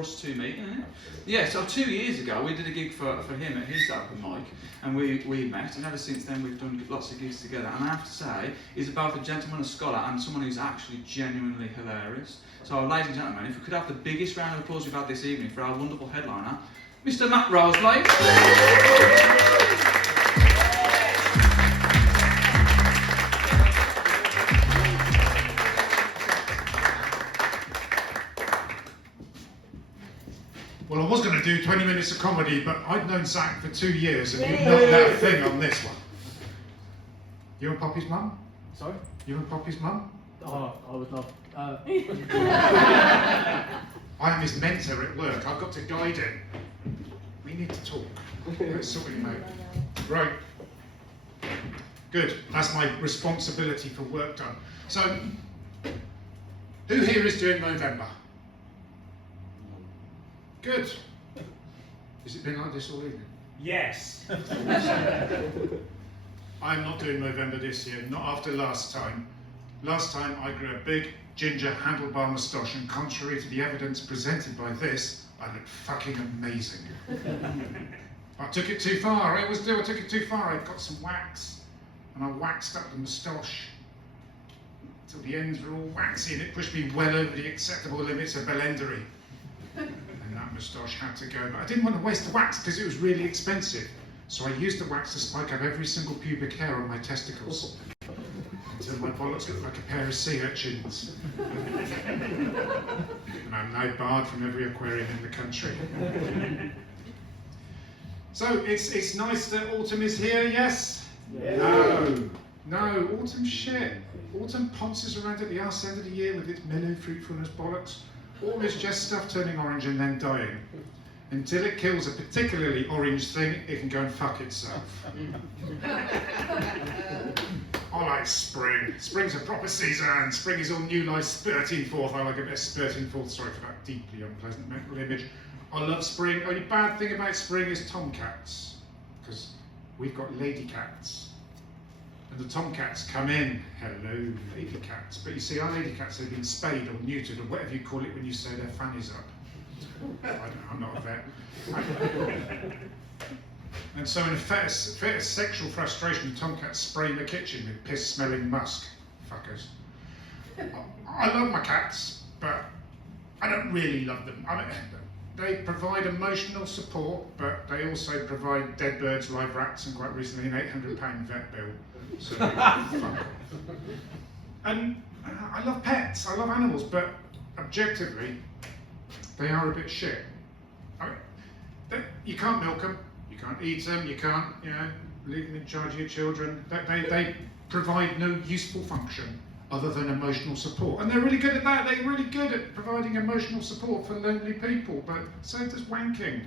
us to meet, isn't it? Yeah, so 2 years ago we did a gig for him at his open mic, and we met, and ever since then we've done lots of gigs together. And I have to say, he's both a gentleman, a scholar, and someone who's actually genuinely hilarious. So, ladies and gentlemen, if we could have the biggest round of applause we've had this evening for our wonderful headliner, Mr. Matt Roseblade. Well, I was going to do 20 minutes of comedy, but I'd known Zach for 2 years, and you've not had a thing on this one. You and Poppy's mum? Sorry? You and Poppy's mum? Oh, I would love. I am his mentor at work. I've got to guide him. We need to talk. Let's sort him out. Right. Good. That's my responsibility for work done. So, who here is doing November? Good. Has it been like this all evening? Yes. I'm not doing November this year, not after last time. Last time I grew a big ginger handlebar moustache, and contrary to the evidence presented by this, I looked fucking amazing. I took it too far, I always do, I took it too far. I got some wax, and I waxed up the moustache till the ends were all waxy, and it pushed me well over the acceptable limits of Belendery. And that moustache had to go, but I didn't want to waste the wax because it was really expensive. So I used the wax to spike up every single pubic hair on my testicles until my bollocks looked like a pair of sea urchins. And I'm now barred from every aquarium in the country. So it's nice that autumn is here, yes? Yeah. No, autumn shit. Autumn ponces around at the arse end of the year with its mellow fruitfulness bollocks. All is just stuff turning orange and then dying. Until it kills a particularly orange thing, it can go and fuck itself. I like spring. Spring's a proper season. Spring is all new life spurting forth. I like a bit of spurting forth. Sorry for that deeply unpleasant mental image. I love spring. Only bad thing about spring is tomcats. Because we've got lady cats. And the tomcats come in. Hello, lady cats. But you see, our lady cats have been spayed or neutered or whatever you call it when you sew their fannies up. I don't know, I'm not a vet. And so in a fit of sexual frustration, tomcats spray the kitchen with piss-smelling musk. Fuckers. I love my cats, but I don't really love them. I mean, they provide emotional support, but they also provide dead birds, live rats, and quite recently an £800 vet bill. So, fuck off. And I love pets, I love animals, but objectively, they are a bit shit. I mean, you can't milk them, you can't eat them, you can't, leave them in charge of your children. They provide no useful function other than emotional support. And they're really good at that. They're really good at providing emotional support for lonely people, but so does wanking.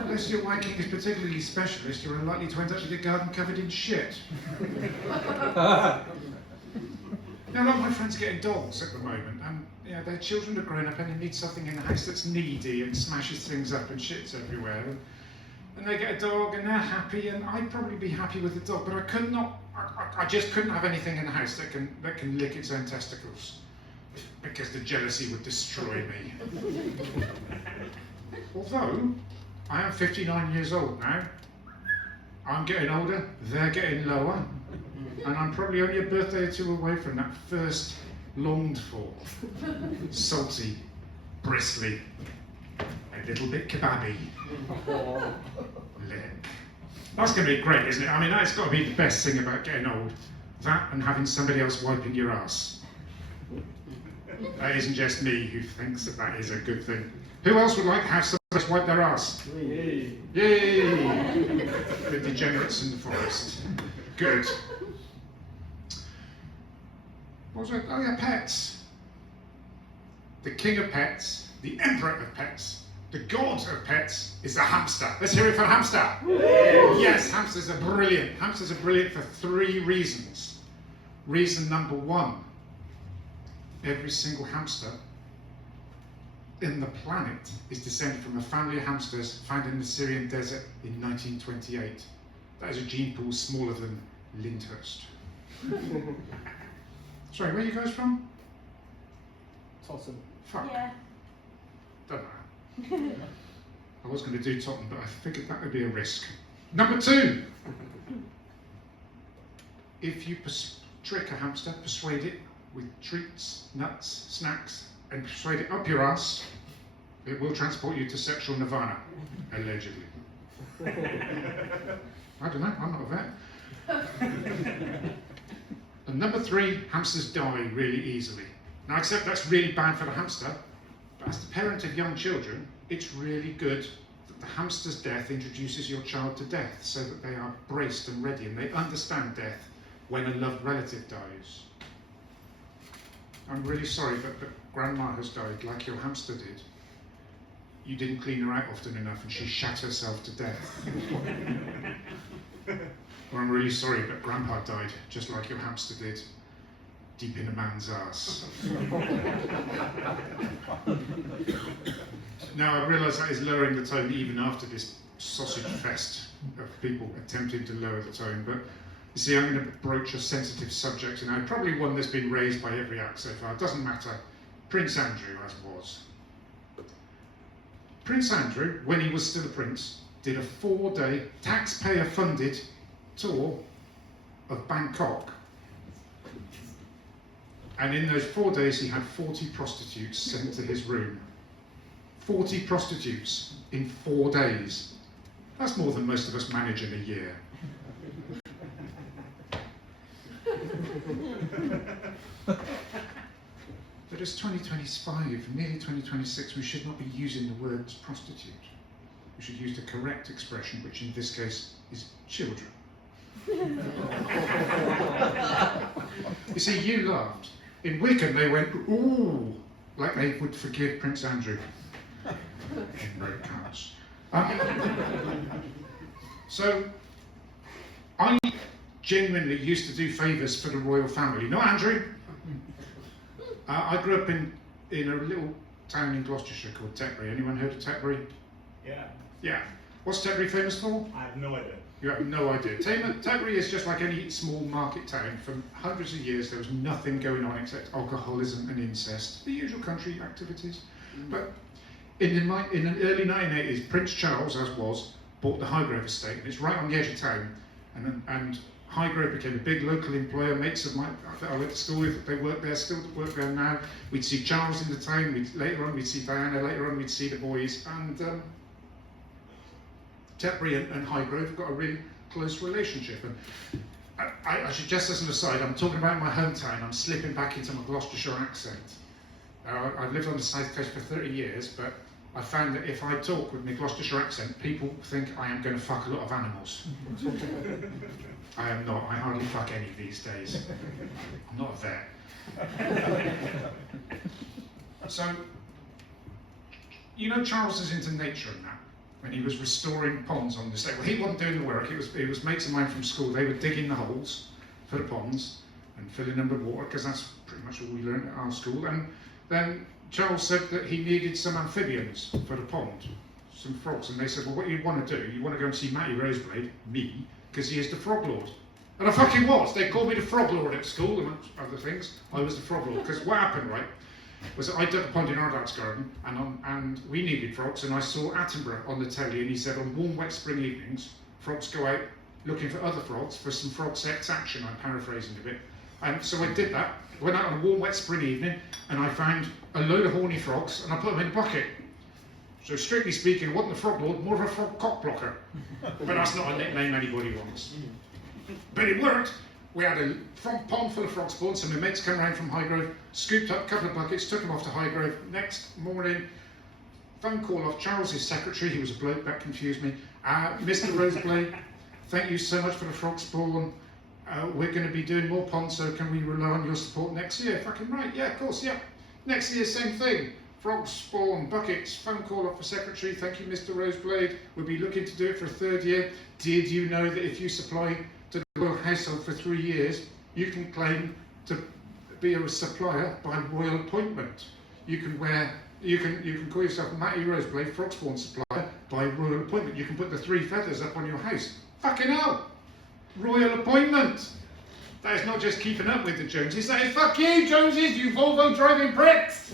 Unless your wanking is particularly specialist, you're unlikely to end up with a garden covered in shit. Now, a lot of my friends are getting dogs at the moment, and their children are grown up and they need something in the house that's needy and smashes things up and shits everywhere. And they get a dog and they're happy, and I'd probably be happy with the dog, but I just couldn't have anything in the house that can lick its own testicles, because the jealousy would destroy me. Although, I am 59 years old now. I'm getting older, they're getting lower, and I'm probably only a birthday or two away from that first longed for, salty, bristly, a little bit kebabby lick. That's going to be great, isn't it? I mean, that's got to be the best thing about getting old. That and having somebody else wiping your ass. That isn't just me who thinks that is a good thing. Who else would like to have somebody else wipe their ass? Yay! Yay! The degenerates in the forest. Good. What was it? Oh yeah, pets. The king of pets, the emperor of pets, the god of pets is the hamster. Let's hear it for the hamster. Yes, hamsters are brilliant. Hamsters are brilliant for 3 reasons. Reason number 1, every single hamster in the planet is descended from a family of hamsters found in the Syrian desert in 1928. That is a gene pool smaller than Lyndhurst. Sorry, where are you guys from? Tottenham. Fuck. Yeah. Don't know. I was going to do Tottenham, but I figured that would be a risk. Number 2. If you trick a hamster, persuade it with treats, nuts, snacks, and persuade it up your ass, it will transport you to sexual nirvana, allegedly. I don't know, I'm not a vet. And number 3, hamsters die really easily. Now, except that's really bad for the hamster, but as the parent of young children, it's really good that the hamster's death introduces your child to death so that they are braced and ready and they understand death when a loved relative dies. I'm really sorry, but Grandma has died like your hamster did. You didn't clean her out often enough and she shat herself to death. Or I'm really sorry, but Grandpa died just like your hamster did, deep in a man's ass. Now I realise that is lowering the tone even after this sausage fest of people attempting to lower the tone, but you see, I'm going to broach a sensitive subject, and probably one that's been raised by every act so far. It doesn't matter. Prince Andrew, as was. Prince Andrew, when he was still a prince, did a 4-day taxpayer-funded tour of Bangkok. And in those 4 days, he had 40 prostitutes sent to his room. 40 prostitutes in 4 days. That's more than most of us manage in a year. But it's 2025, nearly 2026, we should not be using the words prostitute. We should use the correct expression, which in this case is children. You see, you laughed. In Wickham, they went, ooh, like they would forgive Prince Andrew. In red cars. So, I genuinely used to do favours for the royal family. Not Andrew. I grew up in a little town in Gloucestershire called Tetbury. Anyone heard of Tetbury? Yeah. Yeah. What's Tetbury famous for? I have no idea. You have no idea. Tetbury is just like any small market town. For hundreds of years, there was nothing going on except alcoholism and incest, the usual country activities. But in the early 1980s, Prince Charles, as was, bought the Highgrove estate, and it's right on the edge of town. And Highgrove became a big local employer. Mates of mine that I went to school with, they work there, still work there now. We'd see Charles in the town. Later on, we'd see Diana. Later on, we'd see the boys. And Tetbury and Highgrove got a really close relationship. And I should just as an aside, I'm talking about my hometown. I'm slipping back into my Gloucestershire accent. I've lived on the south coast for 30 years, but I found that if I talk with my Gloucestershire accent, people think I am going to fuck a lot of animals. I am not. I hardly fuck any these days. I'm not a vet. So, you know, Charles is into nature and that. When he was restoring ponds on the estate, well, he wasn't doing the work. It was mates of mine from school. They were digging the holes for the ponds and filling them with water, because that's pretty much all we learned at our school. And then Charles said that he needed some amphibians for the pond, some frogs. And they said, well, what you want to do, you want to go and see Matty Roseblade, me, because he is the Frog Lord. And I fucking was. They called me the Frog Lord at school, amongst other things. I was the Frog Lord. Because what happened, right, was that I dug a pond in our dad's garden, and we needed frogs, and I saw Attenborough on the telly, and he said on warm, wet spring evenings, frogs go out looking for other frogs for some frog sex action. I'm paraphrasing a bit. And so I did that. Went out on a warm, wet spring evening, and I found a load of horny frogs, and I put them in a bucket. So strictly speaking, I wasn't the Frog Lord, more of a frog cock blocker. But that's not a nickname anybody wants. But it worked. We had a pond full of frog spawn, so my mates came around from Highgrove, scooped up a couple of buckets, took them off to Highgrove. Next morning, phone call off Charles's secretary, he was a bloke, that confused me. Mr. Roseblade, thank you so much for the frog spawn. We're going to be doing more ponds, so can we rely on your support next year? Fucking right, yeah, of course, yeah. Next year, same thing. Frog spawn, buckets, phone call off the secretary, thank you, Mr. Roseblade. We'll be looking to do it for a 3rd year. Did you know that if you supply to the royal household for 3 years, you can claim to be a supplier by royal appointment? You can call yourself Matty Roseblade, frog spawn supplier, by royal appointment. You can put the 3 feathers up on your house. Fucking hell! Royal appointment! That is not just keeping up with the Joneses, that is fuck you, Joneses, you Volvo driving pricks!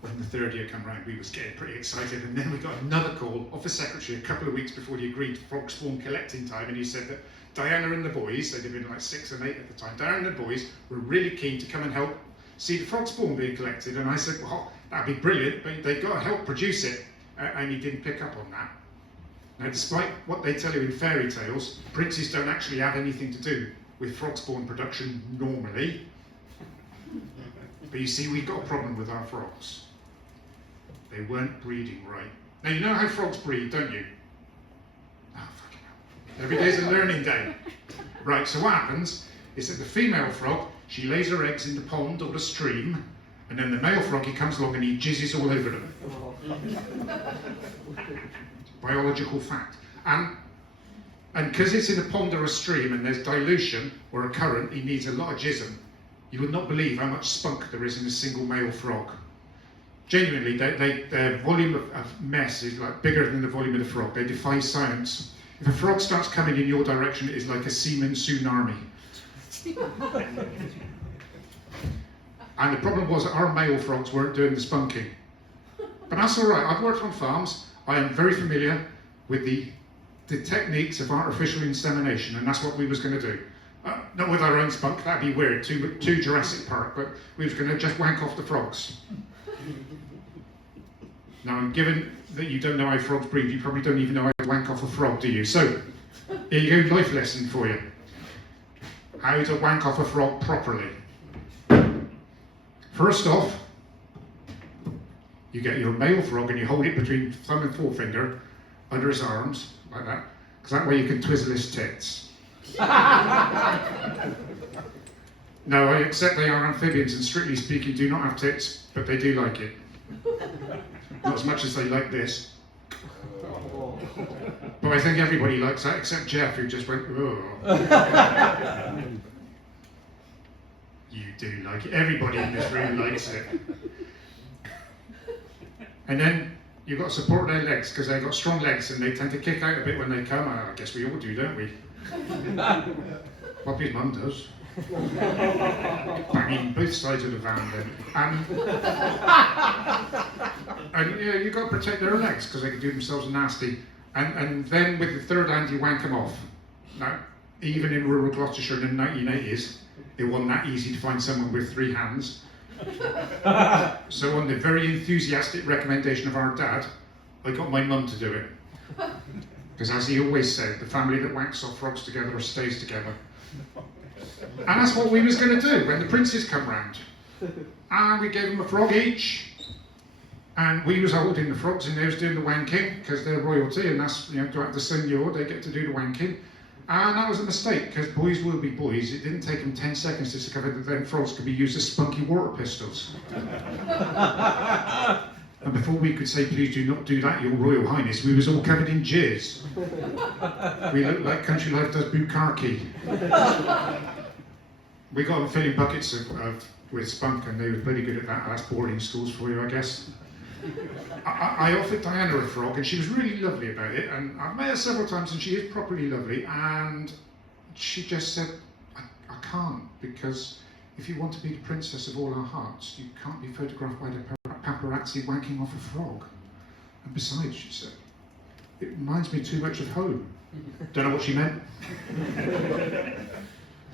When the third year come round, we was getting pretty excited, and then we got another call off the secretary a couple of weeks before the agreed frog spawn collecting time, and he said that Diana and the boys, they'd have been like 6 and 8 at the time, Diana and the boys were really keen to come and help see the frog spawn being collected, and I said, well, that'd be brilliant, but they've got to help produce it, and he didn't pick up on that. Now, despite what they tell you in fairy tales, princes don't actually have anything to do with frog spawn production normally. But you see, we've got a problem with our frogs. They weren't breeding right. Now, you know how frogs breed, don't you? Oh, fucking hell. Every day's a learning day. Right, so what happens is that the female frog, she lays her eggs in the pond or the stream, and then the male frog, he comes along and he jizzes all over them. Biological fact. And because it's in a pond or a stream and there's dilution or a current, he needs a lot of jism. You would not believe how much spunk there is in a single male frog. Genuinely, their volume of mess is like bigger than the volume of the frog. They defy science. If a frog starts coming in your direction, it is like a semen tsunami. And the problem was that our male frogs weren't doing the spunking. But that's all right. I've worked on farms. I am very familiar with the techniques of artificial insemination, and that's what we was going to do. Not with our own spunk, that'd be weird, too Jurassic Park, but we was going to just wank off the frogs. Now, given that you don't know how frogs breathe, you probably don't even know how to wank off a frog, do you? So, here you go, life lesson for you. How to wank off a frog properly. First off, you get your male frog and you hold it between thumb and forefinger under his arms, like that, because that way you can twizzle his tits. No, I accept they are amphibians and strictly speaking do not have tits, but they do like it. Not as much as they like this. But I think everybody likes that except Jeff, who just went, oh. You do like it. Everybody in this room likes it. And then you've got to support their legs, because they've got strong legs and they tend to kick out a bit when they come. I guess we all do, don't we? Poppy's mum does. Banging both sides of the van then. And yeah, you've got to protect their legs, because they can do themselves nasty. And then with the third hand, you wank them off. Now, even in rural Gloucestershire in the 1980s, it wasn't that easy to find someone with 3 hands. So on the very enthusiastic recommendation of our dad, I got my mum to do it. Because as he always said, the family that wanks off frogs together stays together. And that's what we was going to do when the princes come round. And we gave them a frog each. And we was holding the frogs and they was doing the wanking, because they're royalty, and that's, you know, throughout the seigneur, they get to do the wanking. And that was a mistake, because boys will be boys. It didn't take them 10 seconds to discover that then frogs could be used as spunky water pistols. And before we could say, please do not do that, your Royal Highness, we was all covered in jizz. We looked like Country Life does Bukkake. We got them filling buckets with spunk, and they were pretty good at that. That's boarding schools for you, I guess. I offered Diana a frog, and she was really lovely about it, and I've met her several times, and she is properly lovely, and she just said, I can't, because if you want to be the princess of all our hearts, you can't be photographed by the paparazzi wanking off a frog. And besides, she said, it reminds me too much of home. Don't know what she meant.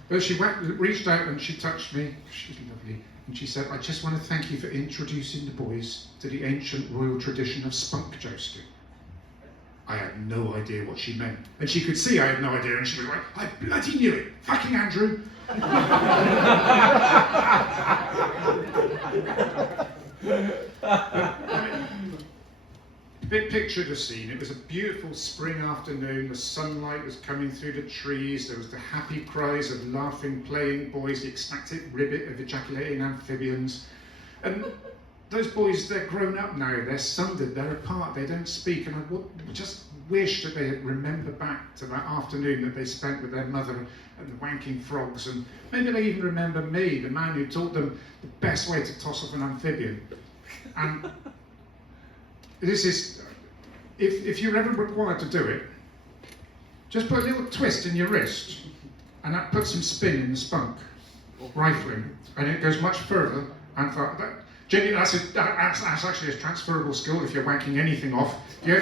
But she reached out and she touched me. She's lovely. And she said, I just want to thank you for introducing the boys to the ancient royal tradition of spunk jousting. I had no idea what she meant. And she could see I had no idea, and she was like, I bloody knew it! Fucking Andrew! Big picture of the scene. It was a beautiful spring afternoon. The sunlight was coming through the trees. There was the happy cries of laughing, playing boys, the ecstatic ribbit of ejaculating amphibians. And those boys, they're grown up now. They're sundered. They're apart. They don't speak. And I just wish that they had remembered back to that afternoon that they spent with their mother and the wanking frogs. And maybe they even remember me, the man who taught them the best way to toss off an amphibian. And this is, if you're ever required to do it, Just put a little twist in your wrist, and that puts some spin in the spunk, rifling, and it goes much further. And genuinely, that's actually a transferable skill if you're wanking anything off. If you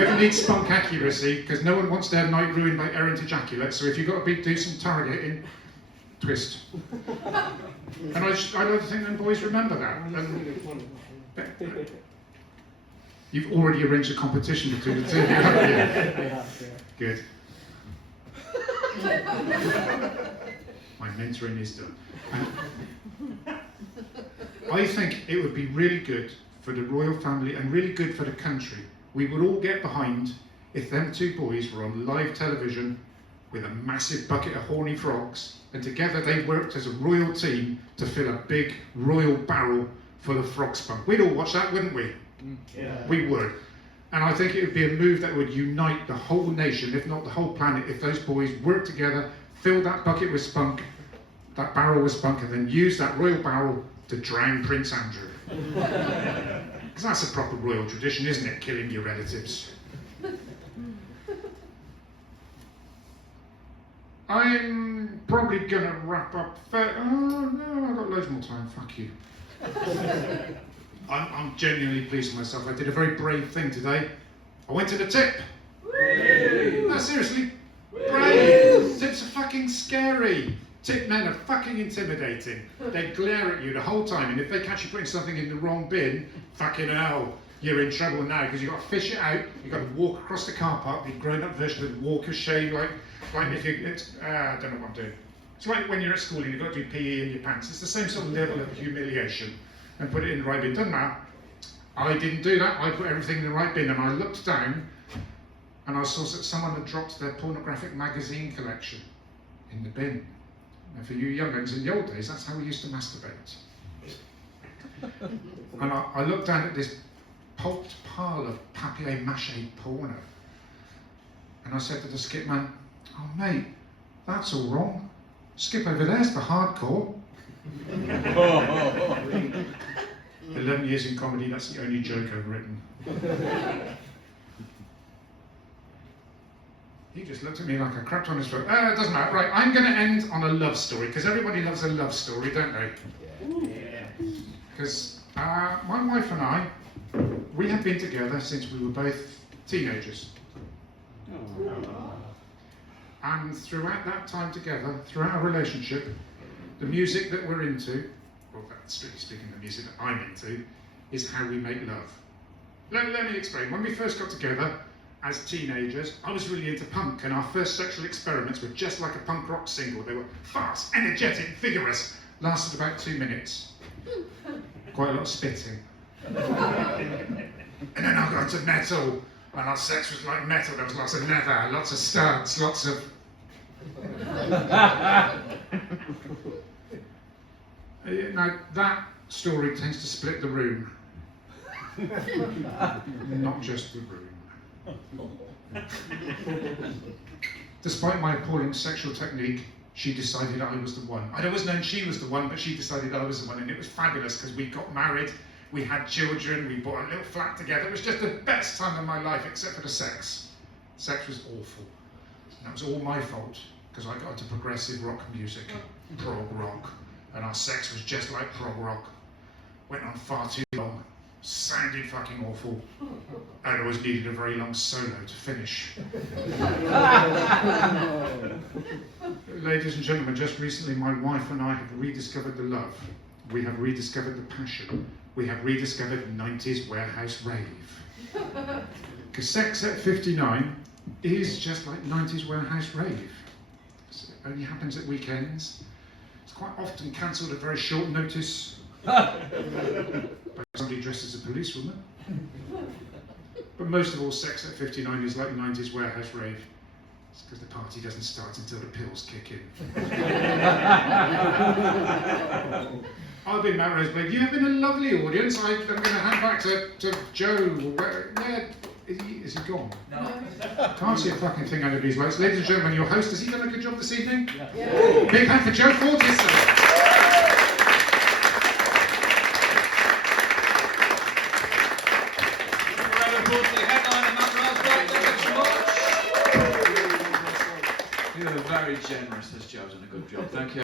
ever need spunk accuracy, because no one wants their night ruined by errant ejaculate, so if you've got to do some targeting, twist. And I like to think that boys remember that. And you've already arranged a competition between the two, haven't you? Good. My mentoring is done. I think it would be really good for the royal family and really good for the country. We would all get behind if them two boys were on live television with a massive bucket of horny frogs, and together they worked as a royal team to fill a big royal barrel full of frog spunk. We'd all watch that, wouldn't we? Yeah. We would. And I think it would be a move that would unite the whole nation, if not the whole planet, if those boys worked together, filled that bucket with spunk, that barrel with spunk, and then used that royal barrel to drown Prince Andrew. Because that's a proper royal tradition, isn't it? Killing your relatives. I'm probably going to wrap up. Oh no, I've got loads more time. Fuck you. I'm genuinely pleased with myself. I did a very brave thing today. I went to the tip. No, seriously. Brave. Tips are fucking scary. Tip men are fucking intimidating. They glare at you the whole time, and if they catch you putting something in the wrong bin, fucking hell, you're in trouble now, because you've got to fish it out, you've got to walk across the car park, the grown-up version of walk of shame, like if you, I don't know what I'm doing. It's like when you're at school and you've got to do PE in your pants. It's the same sort of level of humiliation, and put it in the right bin. Doesn't matter. I didn't do that. I put everything in the right bin, and I looked down, and I saw that someone had dropped their pornographic magazine collection in the bin. And for you young ones, in the old days, that's how we used to masturbate. And I looked down at this pulped pile of papier-mâché porno, and I said to the skip man, "Oh mate, that's all wrong. Skip over there's for hardcore." 11 years in comedy, that's the only joke I've written. He just looked at me like I crapped on his foot. It doesn't matter. Right, I'm going to end on a love story, because everybody loves a love story, don't they? Because my wife and I, we have been together since we were both teenagers. And throughout that time together, throughout our relationship, the music that we're into, well, strictly speaking, the music that I'm into, is how we make love. Let me explain. When we first got together, as teenagers, I was really into punk, and our first sexual experiments were just like a punk rock single. They were fast, energetic, vigorous, lasted about 2 minutes. Quite a lot of spitting. And then I got into metal, and our sex was like metal. There was lots of leather, lots of studs, lots of... Now, that story tends to split the room. Not just the room. Despite my appalling sexual technique, she decided I was the one. I'd always known she was the one, but she decided I was the one, and it was fabulous because we got married, we had children, we bought a little flat together. It was just the best time of my life, except for the sex. Sex was awful. And that was all my fault, because I got into progressive rock music, prog rock, and our sex was just like prog rock. Went on far too long. Sounded fucking awful. I'd always needed a very long solo to finish. Ladies and gentlemen, just recently my wife and I have rediscovered the love. We have rediscovered the passion. We have rediscovered 90s warehouse rave. Because sex at 59 is just like 90s warehouse rave. It only happens at weekends. It's quite often cancelled at very short notice. By somebody dressed as a policewoman. But most of all, sex at 59 is like 90s warehouse rave. It's because the party doesn't start until the pills kick in. I've been Matt Roseblade. You have been a lovely audience. I'm going to hand back to Joe. Yeah, is he gone? No. Can't see a fucking thing under these lights. Ladies and gentlemen, your host, has he done a good job this evening? Yeah. Big hand for Joe Fortis, sir. The headline of Matt Roseblade, thank you so much. Thank you.